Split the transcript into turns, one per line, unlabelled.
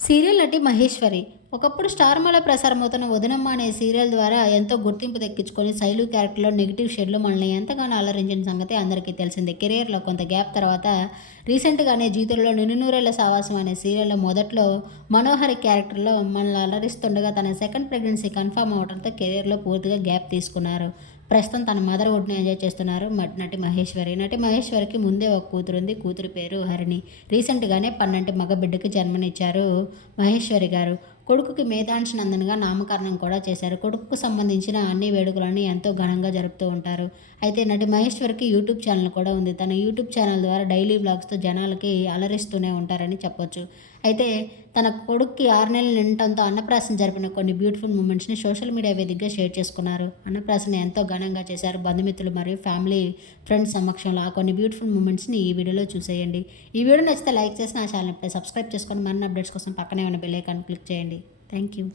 Serial నటి మహేశ్వరి. ఒకప్పుడు star మాల ప్రసారమవుతున్న వదినమ్మ అనే సీరియల్ ద్వారా ఎంతో గుర్తింపు దక్కించుకొని శైలు క్యారెక్టర్లో నెగిటివ్ షేడ్లో మనల్ని ఎంతగానో అలరించిన సంగతి అందరికీ తెలిసిందే. కెరియర్లో కొంత గ్యాప్ తర్వాత రీసెంట్గానే జీతుల్లో నిన్నునూరేళ్ళ సావాసం అనే సీరియల్లో మొదట్లో మనోహరి క్యారెక్టర్లో మనల్ని అలరిస్తుండగా తన సెకండ్ ప్రెగ్నెన్సీ కన్ఫర్మ్ అవడంతో కెరియర్లో పూర్తిగా గ్యాప్ తీసుకున్నారు. ప్రస్తుతం తన మదర్ వుడ్ని ఎంజాయ్ చేస్తున్నారు మ- నటి మహేశ్వరి. నటి మహేశ్వరికి ముందే ఒక కూతురు ఉంది. కూతురు పేరు హరిణి. రీసెంట్గానే పన్నెండు మగ బిడ్డకి జన్మనిచ్చారు మహేశ్వరి గారు. కొడుకుకి మేధాంశ్ నందన్గా నామకరణం కూడా చేశారు. కొడుకుకు సంబంధించిన అన్ని వేడుకలను ఎంతో ఘనంగా జరుపుతూ ఉంటారు. అయితే నటి మహేశ్వరికి యూట్యూబ్ ఛానల్ కూడా ఉంది. తన యూట్యూబ్ ఛానల్ ద్వారా డైలీ వ్లాగ్స్తో జనాలకి అలరిస్తూనే ఉంటారని చెప్పొచ్చు. అయితే తన కొడుక్కి ఆరు నెలలు నిండటంతో అన్నప్రాసన జరిపిన కొన్ని బ్యూటిఫుల్ మూమెంట్స్ని సోషల్ మీడియా వేదికగా షేర్ చేసుకున్నారు. అన్నప్రాసన ఎంతో ఘనంగా చేశారు. బంధుమిత్రులు మరియు ఫ్యామిలీ ఫ్రెండ్స్ సమక్షంలో ఆ కొన్ని బ్యూటిఫుల్ మూమెంట్స్ని ఈ వీడియోలో చూసేయండి. ఈ వీడియో నచ్చితే లైక్ చేసి నా ఛానల్ సబ్స్క్రైబ్ చేసుకొని మరిన్ని అప్డేట్స్ కోసం పక్కనే ఉన్న బెల్ ఐకాన్ క్లిక్ చేయండి. Thank you